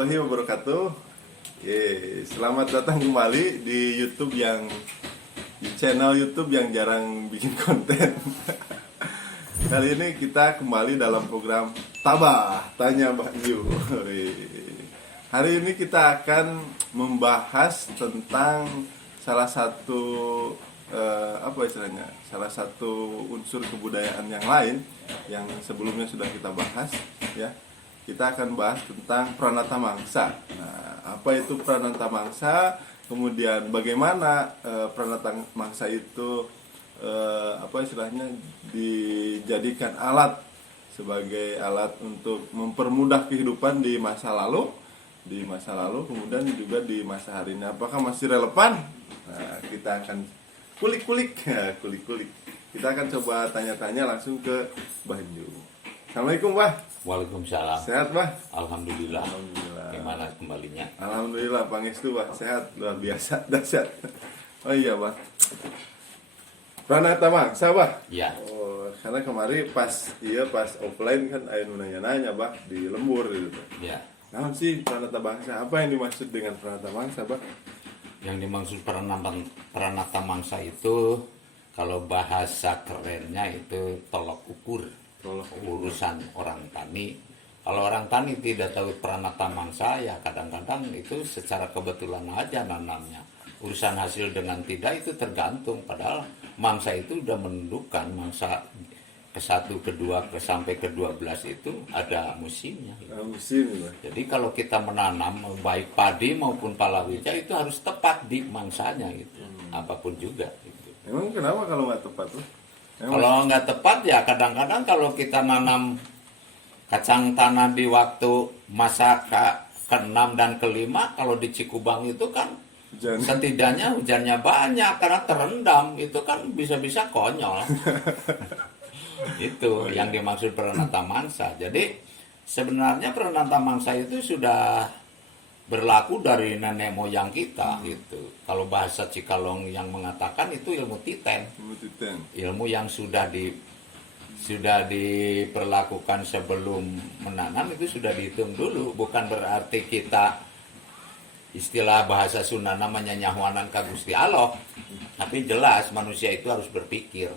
warahmatullahi wabarakatuh. Selamat datang kembali di channel YouTube yang jarang bikin konten. Kali ini kita kembali dalam program Tabah Tanya Mbak Yu. Hari ini kita akan membahas tentang salah satu salah satu unsur kebudayaan yang lain yang sebelumnya sudah kita bahas, ya. Kita akan bahas tentang Pranata Mangsa. Nah, apa itu Pranata Mangsa? Kemudian bagaimana Pranata Mangsa itu dijadikan alat sebagai alat untuk mempermudah kehidupan di masa lalu, kemudian juga di masa hari ini. Apakah masih relevan? Nah, kita akan kulik-kulik. Kita akan coba tanya-tanya langsung ke Banyu. Assalamualaikum, Pak. Waalaikumsalam. Sehat, Bah? Alhamdulillah. Alhamdulillah. Gimana kembalinya? Alhamdulillah, pangestu, Bah. Sehat, luar biasa, dahsyat. Oh iya, Bah. Pranata Mangsa, Bah. Ya. Oh, karena kemarin pas offline kan aya nanya-nanya, Bah, di lembur gitu. Ya. Naon sih Pranata Mangsa? Apa yang dimaksud dengan Pranata Mangsa, Bah? Yang dimaksud Pranata Mangsa itu kalau bahasa kerennya itu tolok ukur. Urusan orang tani. Kalau orang tani tidak tahu Pranata Mangsa, ya kadang-kadang itu secara kebetulan aja nanamnya. Urusan hasil dengan tidak itu tergantung. Padahal mangsa itu udah menentukan, mangsa ke-1, ke-2, sampai ke-12 itu ada musimnya. Musim, Bah. Jadi kalau kita menanam baik padi maupun palawija itu harus tepat di mangsanya gitu. Apapun juga gitu. Emang kenapa kalau nggak tepat, tuh? Kalau nggak tepat ya kadang-kadang kalau kita nanam kacang tanah di waktu masa ke-6 dan ke-5, kalau di Cikubang itu kan setidaknya hujannya banyak karena terendam, itu kan bisa-bisa konyol. Itu yang dimaksud Pranata Mangsa. Jadi sebenarnya Pranata Mangsa itu sudah berlaku dari nenek moyang kita gitu. Kalau bahasa Cikalong yang mengatakan itu ilmu titen. Ilmu yang sudah diperlakukan sebelum menanam itu sudah dihitung dulu. Bukan berarti kita istilah bahasa Sunda namanya nyahuanan ka Gusti Allah. Tapi jelas manusia itu harus berpikir.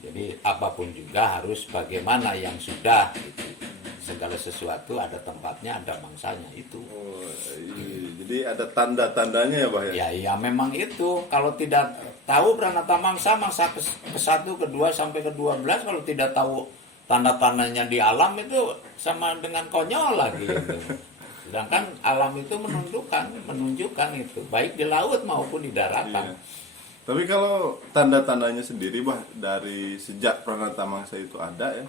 Jadi apapun juga harus bagaimana yang sudah gitu. Segala sesuatu ada tempatnya, ada mangsanya itu. Oh, iya. Jadi ada tanda-tandanya ya, Pak, ya? Ya memang itu. Kalau tidak tahu Pranata Mangsa ke-1, ke-2 sampai ke-12, kalau tidak tahu tanda-tandanya di alam itu sama dengan konyol lagi gitu. Sedangkan alam itu menunjukkan itu, baik di laut maupun di daratan. Iya. Tapi kalau tanda-tandanya sendiri, Bah, dari sejak Pranata Mangsa itu ada ya,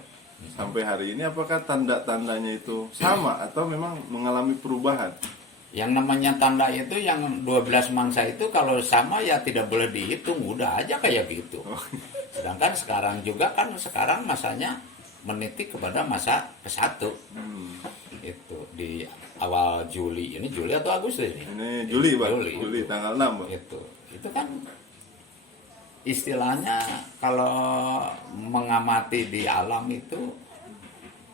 sampai hari ini, apakah tanda-tandanya itu sama atau memang mengalami perubahan? Yang namanya tanda itu yang 12 mangsa itu kalau sama ya tidak boleh dihitung, udah aja kayak gitu. Sedangkan sekarang masanya menitik kepada masa ke-1. Itu di awal Juli. Ini Juli atau Agustus ini? Ini Juli, Pak. Juli tanggal 6, Pak. Itu kan istilahnya kalau mengamati di alam itu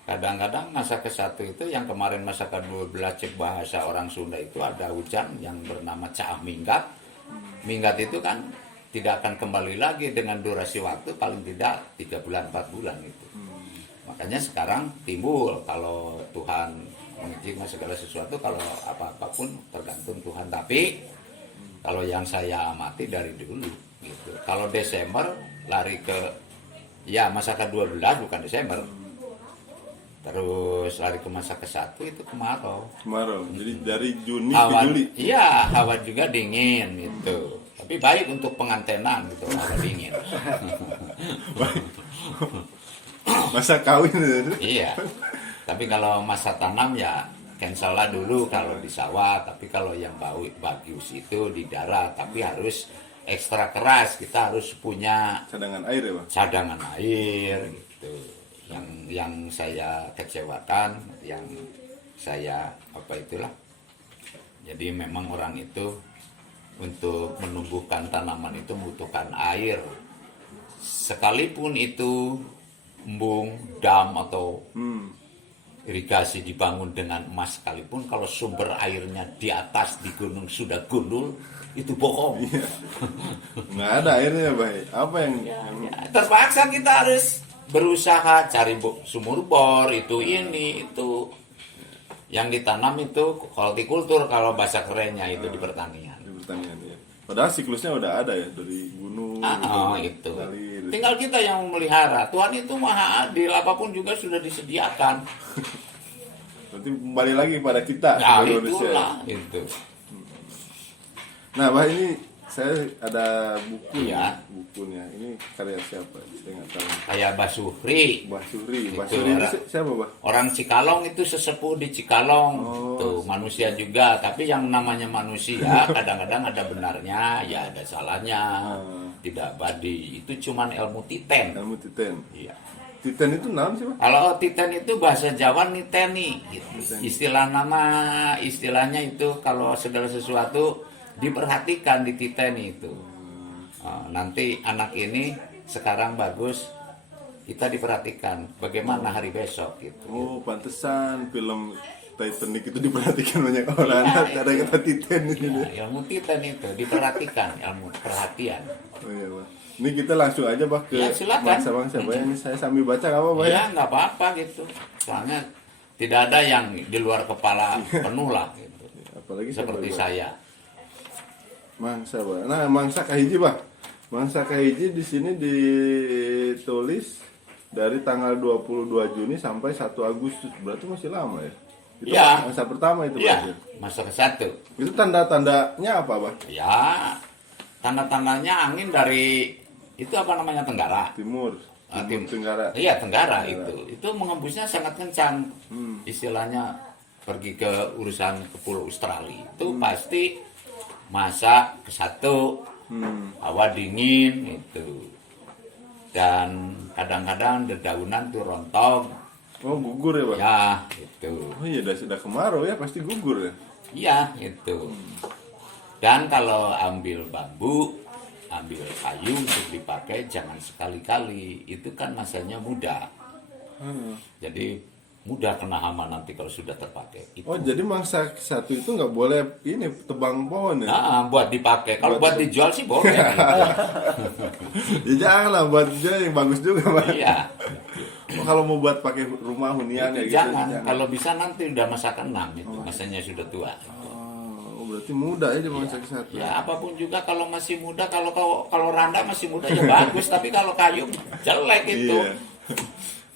kadang-kadang masa ke-1 itu yang kemarin masa ke-12 cek bahasa orang Sunda itu ada hujan yang bernama Caah Minggat. Minggat itu kan tidak akan kembali lagi dengan durasi waktu paling tidak 3 bulan 4 bulan itu. Makanya sekarang timbul kalau Tuhan mengizinkan segala sesuatu, kalau apapun tergantung Tuhan. Tapi kalau yang saya amati dari dulu gitu. Kalau Desember lari ke masa ke-12 bukan Desember. Terus lari ke masa ke-1 itu kemarau. Jadi dari Juni ke Juli. Iya, hawa juga dingin gitu. Tapi baik untuk pengantenan gitu, hawa dingin. Masa kawin itu. Iya. Tapi kalau masa tanam ya cancel lah dulu kalau di sawah. Tapi kalau yang bagus itu di darat, tapi harus ekstra keras, kita harus punya cadangan air ya, Pak? Cadangan air gitu. Yang saya kecewakan, yang saya jadi memang orang itu untuk menumbuhkan tanaman itu membutuhkan air. Sekalipun itu embung, dam atau irigasi dibangun dengan emas sekalipun, kalau sumber airnya di atas di gunung sudah gundul, itu bohong. Nggak ada airnya, baik. Apa yang, Ya, terpaksa kita harus berusaha cari sumur bor, itu ini itu yang ditanam itu hortikultur kalau bahasa kerennya itu di pertanian. di pertanian ya? Padahal siklusnya udah ada ya, dari gunung, Itu ngalir. tinggal kita yang memelihara. Tuhan itu maha adil, apapun juga sudah disediakan. Berarti kembali lagi pada kita, Nah sebagai manusia. itulah itu. Nah, Bah, ini saya ada buku Iya. bukunya. Ini karya siapa? Saya nggak tahu. Kayak Basuhri, Bah Suri. Bah Itu Suri ini orang- siapa, Bah? orang Cikalong itu sesepuh di Cikalong. Oh. Tuh manusia juga, tapi yang namanya manusia kadang-kadang ada benarnya, ya ada salahnya. Tidak abadi. Itu cuman ilmu titen. Ilmu Titen. Iya. Titen itu naon sih, Bah? Kalau titen itu bahasa Jawa niteni, gitu. Istilahnya itu kalau segala sesuatu diperhatikan di titeni itu. Nanti anak ini sekarang bagus, kita diperhatikan bagaimana hari besok gitu. Oh, pantesan film Titanic itu diperhatikan banyak orang. Iya, Ada kata Titen di sini. Ya, ilmu titen itu diperhatikan, ilmu perhatian. Oh iya, Bah. Ini kita langsung aja, Bah, ke Ya, silakan. bangsa-bangsa. Bah, ini saya sambil baca nggak apa-apa ya? Ya nggak apa-apa gitu. Soalnya tidak ada yang di luar kepala penuh lah gitu. Apalagi Seperti Bah. saya. Mangsa, Bah. Nah, mangsa kahiji, Bah. Mangsa kahiji di sini ditulis dari tanggal 22 Juni sampai 1 Agustus. Berarti masih lama ya? Itu Ya. masa pertama itu, Iya, Bah. masa ke-1. Itu tanda-tandanya apa, Bah? Ya, tanda-tandanya angin dari itu apa namanya Tenggara. Timur, Timur Tenggara. Iya, Tenggara itu. Itu mengembusnya sangat kencang. Istilahnya pergi ke urusan ke Pulau Australia. Itu pasti masa ke-1. Hawa dingin itu. Dan kadang-kadang dedaunan tuh rontok. Oh, gugur ya, Bah? Ya, itu. Oh iya, sudah kemarau ya, pasti gugur ya. Iya, itu. Dan kalau ambil bambu, ambil kayu untuk dipakai jangan sekali-kali. Itu kan masanya muda. Jadi mudah kena hama nanti kalau sudah terpakai. Itu. Oh, jadi mangsa satu itu nggak boleh ini tebang pohon ya? Nah, buat dipakai. Kalau buat dijual sih boleh. Ya jangan lah, buat dia yang bagus juga, Bah. Iya. Oh, kalau mau buat pakai rumah hunian ya Itu gitu. jangan. Kalau bisa nanti udah masa ke-6 itu. Masanya sudah tua. Oh, berarti muda ya di mangsa satu. Ya apapun juga kalau masih muda, kalau randa masih muda ya bagus, tapi kalau kayu jelek itu. Iya.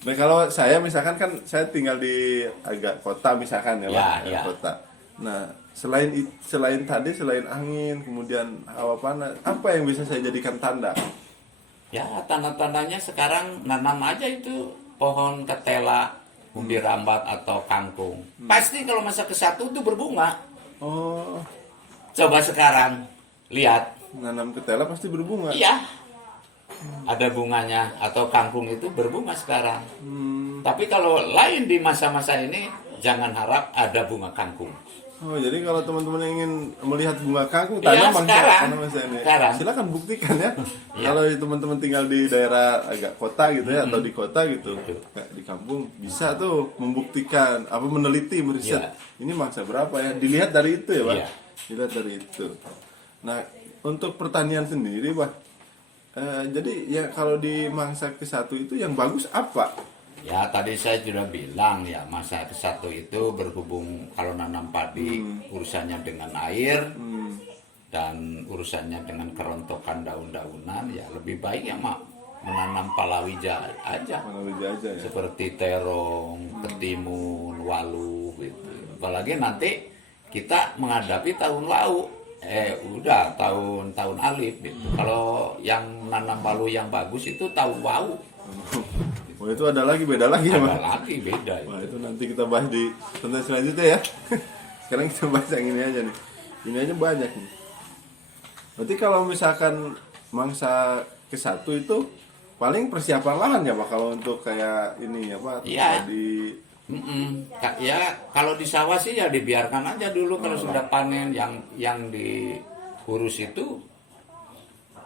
Nah, kalau saya misalkan kan saya tinggal di agak kota misalkan ya, Pak, Ya. kota. Nah, selain angin, kemudian hawa panas, apa yang bisa saya jadikan tanda? Ya tanda-tandanya sekarang nanam aja itu pohon ketela, undi rambat atau kangkung. Pasti kalau masa ke-1 itu berbunga. Oh, Coba sekarang lihat. nanam ketela pasti berbunga. Iya. Ada bunganya atau kangkung itu berbunga sekarang. Tapi kalau lain di masa-masa ini jangan harap ada bunga kangkung. Oh, jadi kalau teman-teman ingin melihat bunga kangkung, Iya, tanam sekarang. mangsa ini. Sekarang. Silakan buktikan ya. Iya. Kalau teman-teman tinggal di daerah agak kota gitu ya, atau di kota gitu, Gitu. kayak di kampung, bisa tuh membuktikan, apa meneliti, meriset. Iya. Ini mangsa berapa ya? Dilihat dari itu ya, Pak. Iya. Dilihat dari itu. Nah, untuk pertanian sendiri, Pak. Jadi ya kalau di mangsa ke-1 itu yang bagus apa? Ya tadi saya sudah bilang ya masa ke-1 itu berhubung kalau nanam padi urusannya dengan air dan urusannya dengan kerontokan daun-daunan ya lebih baik ya menanam palawija aja Mana aja ya. seperti terong, ketimun, walu gitu. Apalagi nanti kita menghadapi tahun lau udah tahun alif gitu. Kalau yang nanam walu yang bagus itu tahun wau. Oh, itu ada lagi, beda lagi ya, Pak? Ada lagi beda Wah, itu. itu nanti kita bahas di konten selanjutnya ya. Sekarang kita bahas yang ini aja nih. Ini aja banyak nih. Berarti kalau misalkan mangsa ke-1 itu paling persiapan lahan ya, Pak, kalau untuk kayak ini ya, Pak, Iya. di Ya kalau di sawah sih ya dibiarkan aja dulu kalau sudah panen yang diurus itu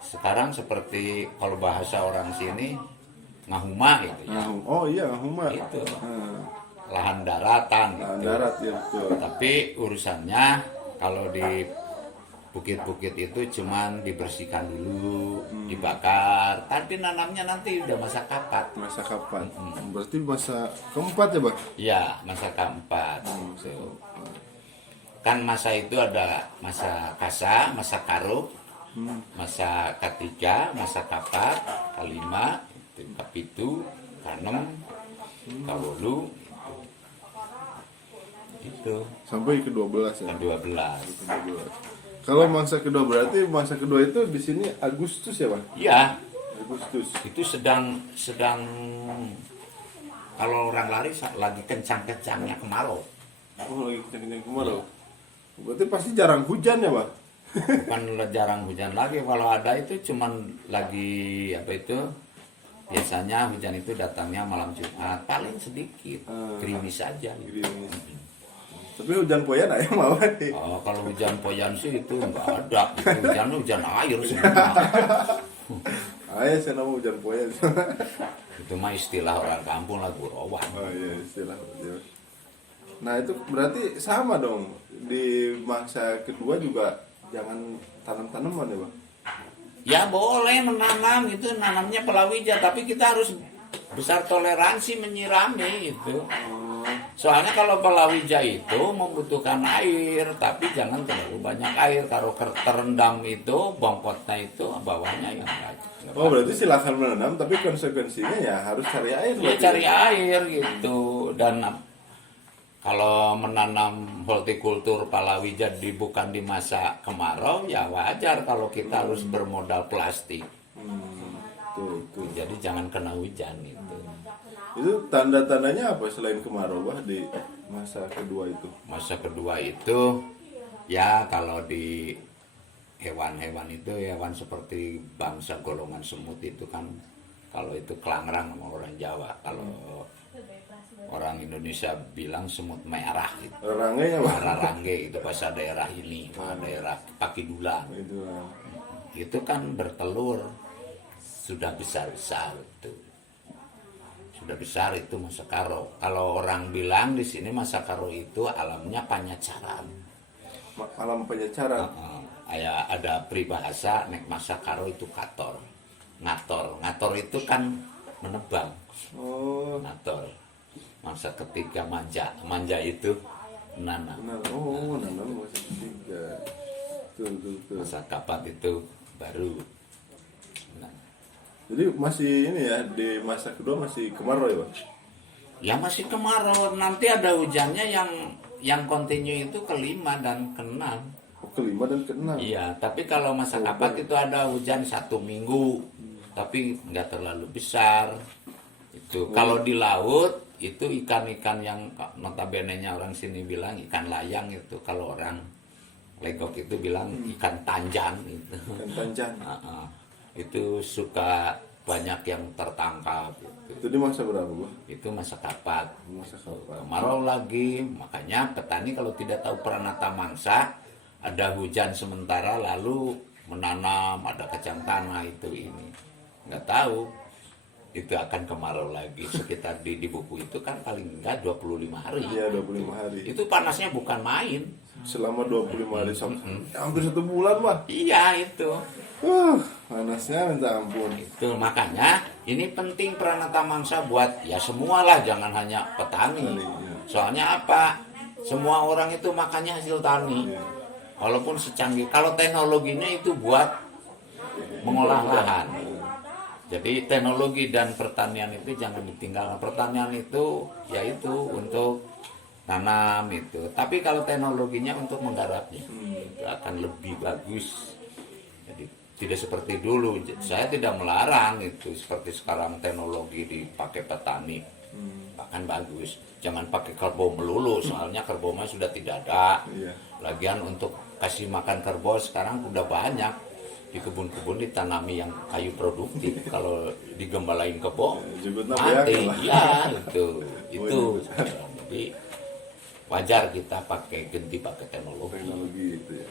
sekarang seperti kalau bahasa orang sini ngahuma gitu ya. oh iya, huma. Itu. Nah, lahan daratan Nah, gitu. darat ya betul. Tapi urusannya kalau di bukit-bukit itu cuman dibersihkan dulu, dibakar. Tapi nanamnya nanti udah masa kapat. Masa kapan? Berarti masa keempat ya bang? Ya, masa keempat. So, kan masa itu ada masa kasa, masa karo, masa ketiga, masa kapat, kelima, kapitu, kanem, kawulu, itu Sampai ke-12 ya? ke-12. Ke-12. Kalau masa kedua berarti masa kedua itu di sini Agustus ya bang? Iya, Agustus. itu sedang kalau orang lari lagi kencang-kencangnya kemarau. Oh lagi kencang kemarau. Berarti pasti jarang hujan ya bang? Bukan jarang hujan lagi, kalau ada itu cuman lagi apa itu, biasanya hujan itu datangnya malam Jumat, paling sedikit, gerimis saja gitu. Gerimis. Tapi hujan poyan ayam mau. Oh, kalau hujan poyan sih itu enggak ada, itu hujan air semua. Ayah saya nama hujan poyan. Itu mah istilah orang kampung lah, gurawan. Oh iya istilah. Nah itu berarti sama dong, di masa kedua juga jangan tanam-tanaman ya bang? Ya boleh menanam itu, nanamnya palawija, tapi kita harus besar toleransi menyirami itu. Soalnya kalau palawija itu membutuhkan air, tapi jangan terlalu banyak air. Kalau terendam itu, bongkotnya itu bawahnya yang enggak. Oh berarti silakan menanam, tapi konsekuensinya ya harus cari air. Ya berarti. cari air gitu. Dan kalau menanam hortikultur palawija bukan di masa kemarau, ya wajar kalau kita harus bermodal plastik. Tuh. Jadi jangan kena hujan itu. Itu tanda-tandanya apa selain kemarau bah di masa kedua itu? Masa kedua itu ya kalau di hewan-hewan itu, hewan seperti bangsa golongan semut itu kan, kalau itu kelangrang sama orang Jawa, kalau orang Indonesia bilang semut merah gitu. Orangnya apa? Rarangge itu bahasa daerah ini, daerah Pakidulang. Itu kan bertelur sudah besar-besar itu. Sudah besar itu masa karo. Kalau orang bilang di sini masa karo itu alamnya pancacaran. Alam penyecaran. Ada peribahasa nek masa karo itu kator. Ngator itu kan menebang. Oh. Ngator. Masa ketiga manja itu nanam. Nanam masa ketiga. Tuh. Masa kapat itu baru. Nah, Jadi masih ini ya, di masa kedua masih kemarau ya bang? ya masih kemarau, nanti ada hujannya yang kontinu itu kelima dan keenam. Oh, kelima dan keenam. Iya, tapi kalau masa kapat itu ada hujan 1 minggu, tapi nggak terlalu besar. Itu kalau di laut itu ikan-ikan yang notabene-nya orang sini bilang ikan layang itu, kalau orang Legok itu bilang ikan tanjang gitu. Ikan tanjang. Itu suka banyak yang tertangkap gitu. Itu di masa berapa bang? Itu masa kapat. Masa kapan? Kemarau lagi, makanya petani kalau tidak tahu peranata mangsa, ada hujan sementara lalu menanam, ada kacang tanah itu ini, nggak tahu itu akan kemarau lagi. Sekitar di buku itu kan paling enggak 25 hari. Iya 25 hari. Itu panasnya bukan main. Selama 25 hari hampir 1 bulan bang. Iya itu. Panasnya minta ampun. Itu makanya ini penting peranata mangsa buat ya semualah, jangan hanya petani. Soalnya apa? Semua orang itu makannya hasil tani. Walaupun secanggih, kalau teknologinya itu buat mengolah lahan. Jadi teknologi dan pertanian itu jangan ditinggalkan. Pertanian itu yaitu untuk tanam itu. Tapi kalau teknologinya untuk menggarapnya itu akan lebih bagus. Jadi tidak seperti dulu. Saya tidak melarang itu seperti sekarang teknologi dipakai petani. Bahkan bagus. Jangan pakai kerbau melulu, soalnya kerbau mah sudah tidak ada. Lagian untuk kasih makan kerbau sekarang udah banyak. Di kebun-kebun ditanami yang kayu produktif. Kalau digembalain kebo mati. Ya itu. Jadi wajar kita ganti pakai teknologi itu ya.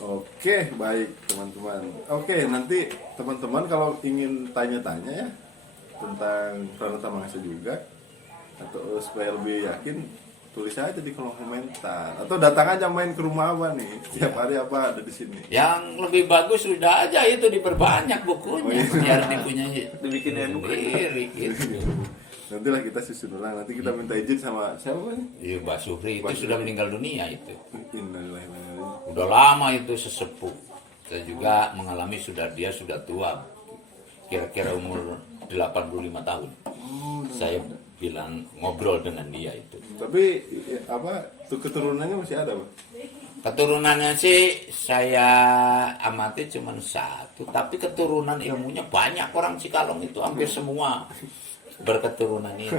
Oke, baik teman-teman. Oke, nanti teman-teman kalau ingin tanya-tanya ya tentang peranata mangsa juga, atau supaya lebih yakin, tulis aja di kolom komentar atau datang aja main ke rumah Abah nih. Setiap hari apa ada di sini. Yang lebih bagus sudah aja itu diperbanyak bukunya, biar dipunyai Dibikin e-book. sendiri gitu. Nantilah kita susun ulang, nanti kita minta izin sama siapa nih? Iya, Mbak Suhri itu Mbak sudah Suhri. meninggal dunia itu. Innalillahi wa inna ilaihi. Udah lama itu sesepuh. Saya juga mengalami dia sudah tua. Kira-kira umur 85 tahun. Saya bilang ngobrol dengan dia itu. Tapi apa tuh keturunannya masih ada, Pak? Keturunannya sih saya amati cuma satu, tapi keturunan ilmunya banyak. Orang Cikalong itu hampir semua berketurunan ini.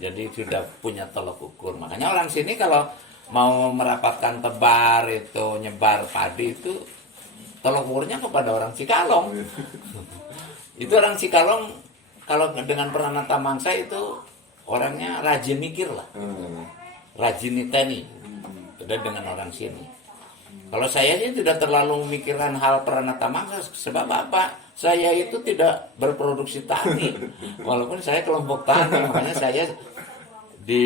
Jadi sudah punya tolok ukur. Makanya orang sini kalau mau merapatkan tebar itu, nyebar padi itu tolok ukurnya kepada orang Cikalong. Itu orang Cikalong kalau dengan Pranata Mangsa itu orangnya rajin mikir lah. Rajin niteni. Beda dengan orang sini. Kalau saya sih tidak terlalu memikirkan hal Pranata Mangsa. Sebab apa? Saya itu tidak berproduksi tani. Walaupun saya kelompok tani. Makanya saya di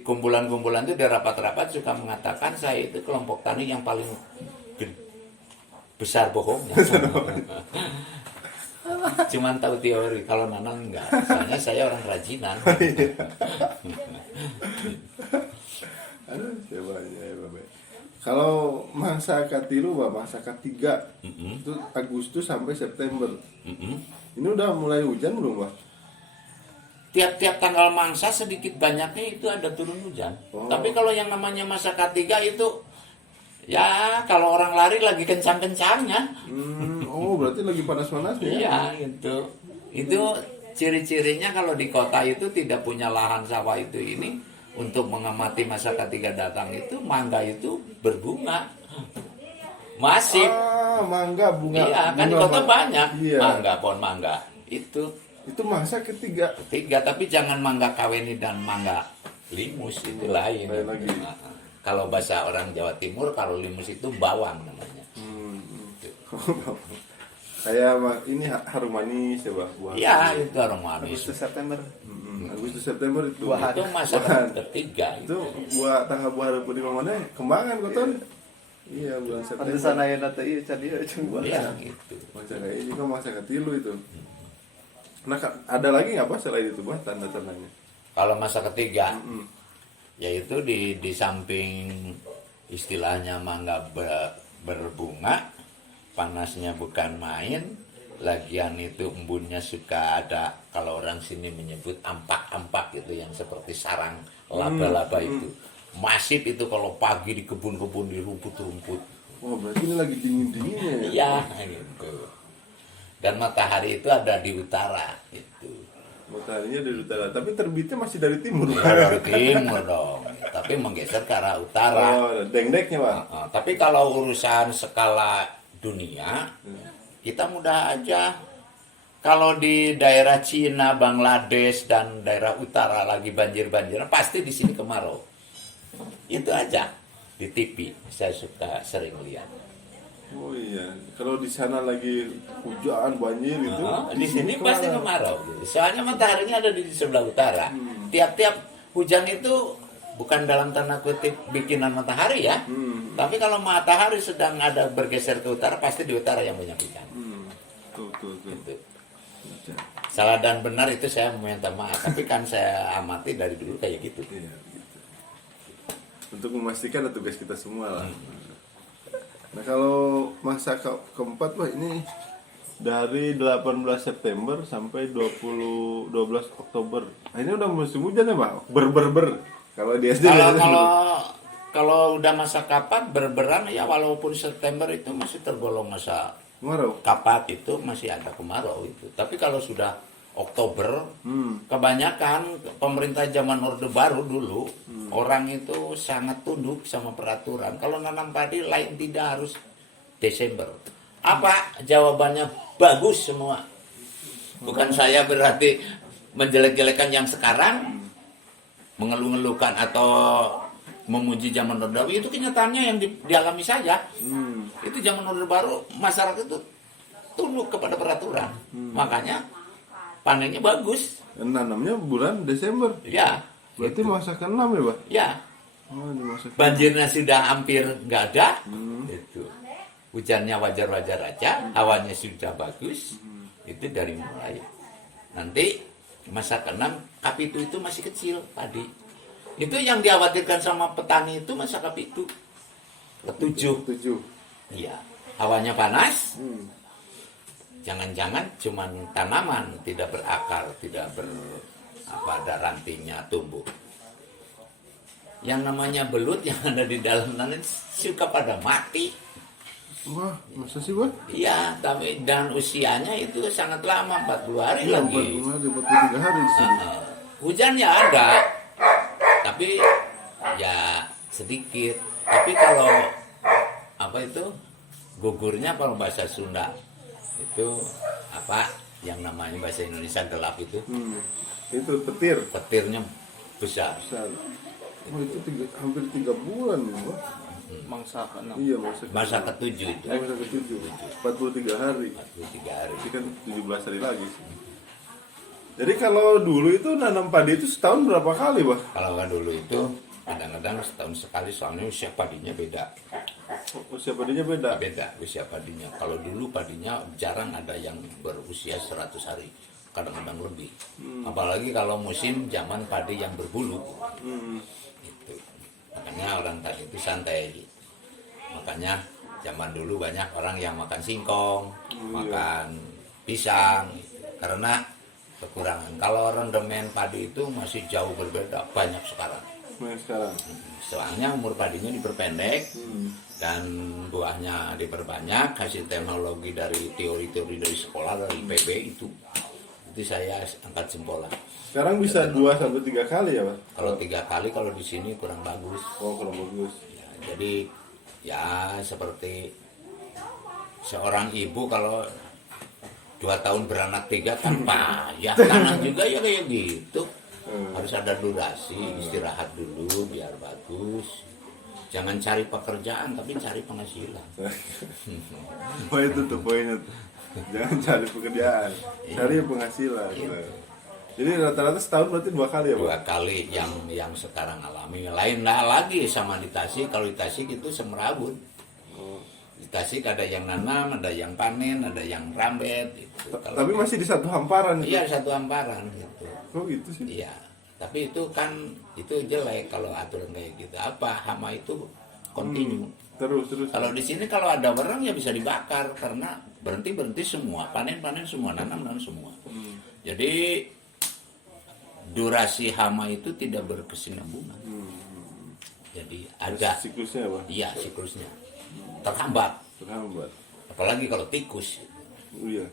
kumpulan-kumpulan itu, di rapat-rapat suka mengatakan saya itu kelompok tani yang paling besar bohongnya. Cuman tahu teori, kalau nanang enggak. Soalnya saya orang rajinan. Aduh, coba aja Bapak. Kalau mangsa katilu, Pak, mangsa ketiga itu Agustus sampai September. Ini udah mulai hujan belum, Pak? Tiap-tiap tanggal mangsa sedikit banyaknya itu ada turun hujan. Tapi kalau yang namanya masa ketiga itu ya kalau orang lari lagi kencang-kencangnya. Oh, berarti lagi panas-panasnya ya? Iya, gitu. Itu ciri-cirinya kalau di kota itu tidak punya lahan sawah itu ini. Untuk mengamati masa ketiga datang itu, mangga itu berbunga. Masif. Ah, mangga bunga. Iya, kan di bunga kota banyak. Iya. Mangga, pohon mangga. Itu mangsa ketiga. tiga, tapi jangan mangga kawini dan mangga limus, itu lain. Lain lagi. Nah, kalau bahasa orang Jawa Timur, kalau limus itu bawang namanya. Kayak ini harum manis ya, Pak? Buah. Iya, itu aroma manis. Agustus September. Agustus September itu. Buahan. Itu masa Buahan. ketiga. Itu buah tangga buah hareupeun di mana? Kembangan koton. Iya, bulan September. Pantesan aya na teh ieu can ieu cuma. Iya, gitu. Masa kayak juga masa ketilu itu. Nah, ada lagi nggak Pak selain itu, Pak, tanda-tandanya? Kalau masa ketiga, yaitu di samping istilahnya mangga berbunga, panasnya bukan main, lagian itu embunnya suka ada, kalau orang sini menyebut ampak-ampak gitu, yang seperti sarang laba-laba itu. Masif itu kalau pagi di kebun-kebun, di rumput-rumput. Oh, berarti ini lagi dingin-dinginnya ya? Iya, gitu. Dan matahari itu ada di utara, gitu. Mataharinya dari utara, tapi terbitnya masih dari timur. Ya, dari timur dong, tapi menggeser ke arah utara. Oh, dengdeknya, Pak. Tapi kalau urusan skala dunia, kita mudah aja. Kalau di daerah Cina, Bangladesh, dan daerah utara lagi banjir-banjiran, pasti di sini kemarau. Itu aja di TV saya suka sering lihat. Oh iya, kalau di sana lagi hujan banjir itu, Di sini pasti kemarau. Soalnya mataharinya ada di sebelah utara. Tiap-tiap hujan itu bukan dalam tanda kutip bikinan matahari ya. Tapi kalau matahari sedang ada bergeser ke utara, pasti di utara yang banyak hujan. Tuh. Gitu. Salah dan benar itu saya meminta maaf. Tapi kan saya amati dari dulu kayak gitu. Iya, gitu. Untuk memastikan ada tugas kita semua lah. Nah, kalau masa keempat, Pak, ini dari 18 September sampai 12 Oktober. Nah, ini udah musim hujan ya, Pak? Ber. Kalau di SD Kalau udah masa kapat berberan ya, walaupun September itu masih tergolong masa kemarau. kapat, itu masih ada kemarau itu. Tapi kalau sudah Oktober, kebanyakan pemerintah zaman Orde Baru dulu, orang itu sangat tunduk sama peraturan. Kalau nanam padi lain tidak harus Desember. Apa jawabannya? Bagus semua. Bukan saya berarti menjelek-jelekan yang sekarang, mengeluh-ngeluhkan atau memuji zaman Orde Baru. Itu kenyataannya yang dialami saja. Itu zaman Orde Baru, masyarakat itu tunduk kepada peraturan. Makanya panennya bagus. Nanamnya bulan Desember. Ya, Berarti Gitu. masa ke-6 ya, Pak? Ya, Oh, di masa ke-6. banjirnya sudah hampir nggak ada. Itu hujannya wajar-wajar aja, hawanya sudah bagus. Itu dari mulai. Nanti masa ke-6 kapitu itu masih kecil padi. Itu yang dikhawatirkan sama petani itu masa kapitu. Ketujuh. 7. Iya, hawanya panas. Hmm. Jangan-jangan cuman tanaman tidak berakar, tidak ada rantingnya tumbuh. Yang namanya belut yang ada di dalam tanah suka pada mati. Wah, masa sih, Pak? Iya, tapi dan usianya itu sangat lama, 40 hari Iya, lagi. 40 hari, 43 hari sih. Hujan ya ada, tapi ya sedikit. Tapi kalau apa itu gugurnya kalau bahasa Sunda itu apa yang namanya bahasa Indonesia gelap itu Itu petir. petirnya besar. Besar. Oh, itu hampir 3 bulan, Pak. Mangsa ke-6. Iya, masa Masa ketujuh itu masa ke-7. 43 hari. 43 hari. Ini kan 17 hari lagi sih. Jadi kalau dulu itu nanam padi itu setahun berapa kali, Pak? Kalau kan dulu itu kadang-kadang setahun sekali soalnya usia padinya beda. Usia padinya beda. Beda usia padinya. Kalau dulu padinya jarang ada yang berusia 100 hari. Kadang-kadang lebih. Apalagi kalau musim zaman padi yang berbulu. Hmm. Gitu. Makanya orang tadi itu santai. Makanya zaman dulu banyak orang yang makan singkong, makan pisang. Karena kekurangan. Kalau rendemen padi itu masih jauh berbeda. Banyak sekarang. Nah, sekarang. Soalnya umur padinya diperpendek dan buahnya diperbanyak. Hasil teknologi dari teori-teori dari sekolah, dari IPB itu saya angkat jempol lah. Sekarang bisa 2-3 kali ya, Pak? Kalau 3 kali, kalau di sini kurang bagus. Oh, kurang bagus. Ya, jadi ya seperti seorang ibu kalau 2 tahun beranak 3 kan payah. Tanah juga ya kayak gitu. Harus ada durasi, istirahat dulu biar bagus. Jangan cari pekerjaan, tapi cari penghasilan. Oh, itu tuh poinnya. Jangan cari pekerjaan, cari penghasilan. Jadi rata-rata setahun berarti 2 kali ya, Pak? 2 kali yang sekarang alami. Lain lagi sama di Tasik. Kalau di Tasik itu semerabut. Di Tasik ada yang nanam, ada yang panen, ada yang rambet. Gitu. Tapi masih di satu hamparan. Iya, satu hamparan gitu. Oh, gitu sih. Iya. Tapi itu kan itu jelek kalau aturan kayak gitu. Apa hama itu kontinu. Terus. Kalau di sini kalau ada barang ya bisa dibakar karena berhenti semua, panen semua, nanam semua. Jadi durasi hama itu tidak berkesinambungan. Jadi ada Siklusnya, Pak? iya siklusnya terhambat. Terhambat. Apalagi kalau tikus. Oh, iya.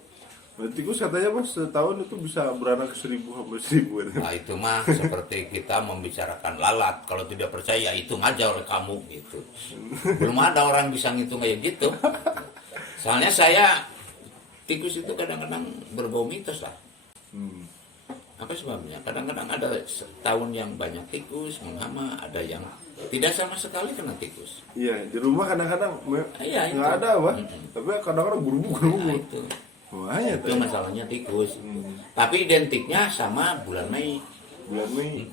Berarti tikus katanya, Pak, setahun itu bisa beranak 1000 sampai 1000 ya. Nah itu mah seperti kita membicarakan lalat. Kalau tidak percaya hitung aja oleh kamu gitu. Belum ada orang bisa ngitung kayak gitu. Soalnya saya tikus itu kadang-kadang berbau mitos lah. Apa sebabnya? Kadang-kadang ada tahun yang banyak tikus menghama, ada yang tidak sama sekali kena tikus. Iya, di rumah kadang-kadang Iya, itu. nggak ada, Pak. Tapi kadang-kadang Nah, guru-guru. itu. Makanya Itu masalahnya tikus. Tapi identiknya sama bulan Mei. bulan Mei.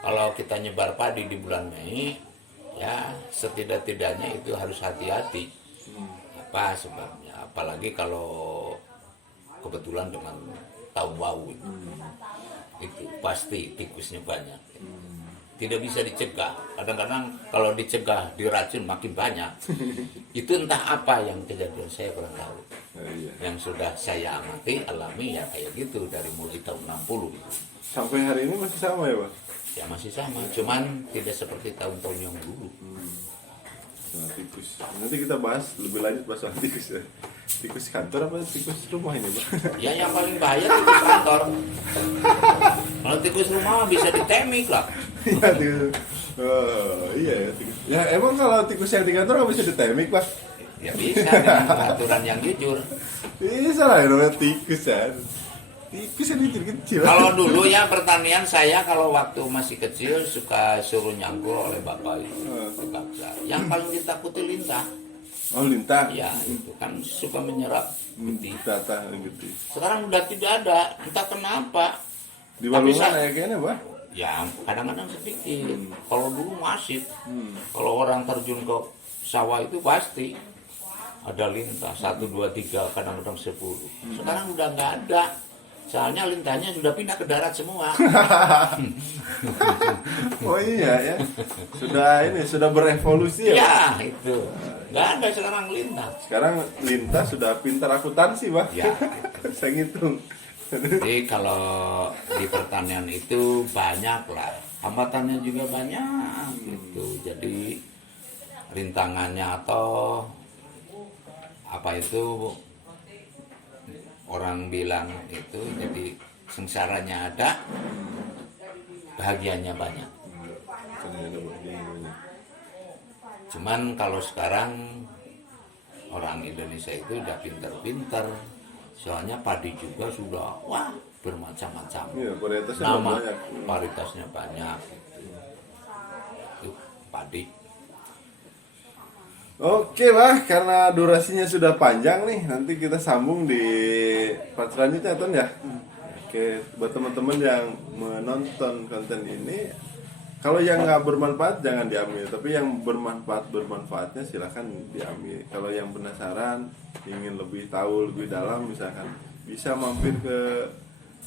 Kalau kita nyebar padi di bulan Mei, ya setidak-tidaknya itu harus hati-hati. Apa sebabnya? Apalagi kalau kebetulan dengan tahun wau itu pasti tikusnya banyak. Tidak bisa dicegah. Kadang-kadang kalau dicegah diracun makin banyak. Itu entah apa yang kejadian, saya kurang tahu. Iya. Yang sudah saya amati, alami ya kayak gitu dari mulai tahun 60 gitu. Sampai hari ini masih sama ya, Pak? Ya masih sama, cuman tidak seperti tahun-tahun yang dulu. Nah, tikus. Nanti kita bahas lebih lanjut bahas soal tikus ya. Tikus kantor apa tikus rumah ini, Pak? Ya yang paling bahaya tikus kantor. Kalau tikus rumah mah bisa ditemik lah. Iya, tikus. Oh, iya ya, tikus. Ya emang kalau tikus yang di kantor nggak bisa ditemik, Pak? Ya bisa dengan peraturan yang jujur. Bisa lah, namanya tikus ya. Tikus yang kecil-kecil. Kalau dulu ya pertanian saya kalau waktu masih kecil suka suruh nyangkul oleh bapak itu dipaksa. Yang paling ditakuti lintah. Oh, lintah. Ya itu kan suka menyerap putih. Tata gitu. Sekarang udah tidak ada, entah kenapa. Di Tapi Balungan saya- ya kayaknya, Pak. Ya kadang-kadang sedikit. Kalau dulu masif. Kalau orang terjun ke sawah itu pasti ada lintah 1, 2, 3, kadang-kadang 10. Sekarang udah nggak ada. Soalnya lintahnya sudah pindah ke darat semua. Oh iya ya. Sudah berevolusi ya. Ya itu. Nggak ada sekarang lintah. Sekarang lintas sudah pintar akuntansi, Pak. Ya. Saya ngitung. Jadi kalau di pertanian itu banyak lah. Hambatannya juga banyak gitu. Jadi rintangannya atau apa itu orang bilang itu jadi sengsaranya ada, bahagianya banyak. Cuman kalau sekarang orang Indonesia itu udah pinter-pinter, soalnya padi juga sudah wah bermacam-macam. Iya, varietasnya Nama banyak. varietasnya banyak. Itu padi. Oke, Pak, karena durasinya sudah panjang nih, nanti kita sambung di part selanjutnya, Ton ya. Oke, buat teman-teman yang menonton konten ini, kalau yang nggak bermanfaat jangan diambil, tapi yang bermanfaatnya silahkan diambil. Kalau yang penasaran, ingin lebih tahu lebih dalam, misalkan bisa mampir ke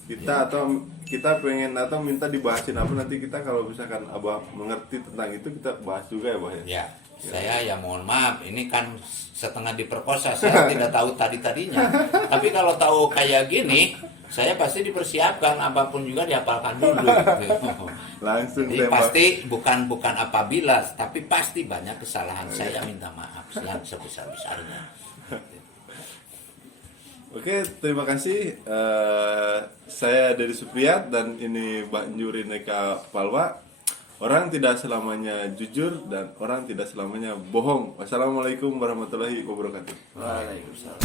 kita atau kita pengen atau minta dibahasin apa, nanti kita kalau misalkan Abah mengerti tentang itu kita bahas juga ya, Bah ya. Ya, saya ya mohon maaf, ini kan setengah diperkosa, saya tidak tahu tadi-tadinya. Tapi kalau tahu kayak gini, saya pasti dipersiapkan, apapun juga dihafalkan dulu. Gitu. Langsung Jadi tembak. pasti bukan apabila, tapi pasti banyak kesalahan. Saya minta maaf yang sebesar-besarnya. Oke, terima kasih. Saya Dedi Supriyat dan ini Mbak Njuri Neka Palwa. Orang tidak selamanya jujur dan orang tidak selamanya bohong. Wassalamualaikum warahmatullahi wabarakatuh. Waalaikumsalam.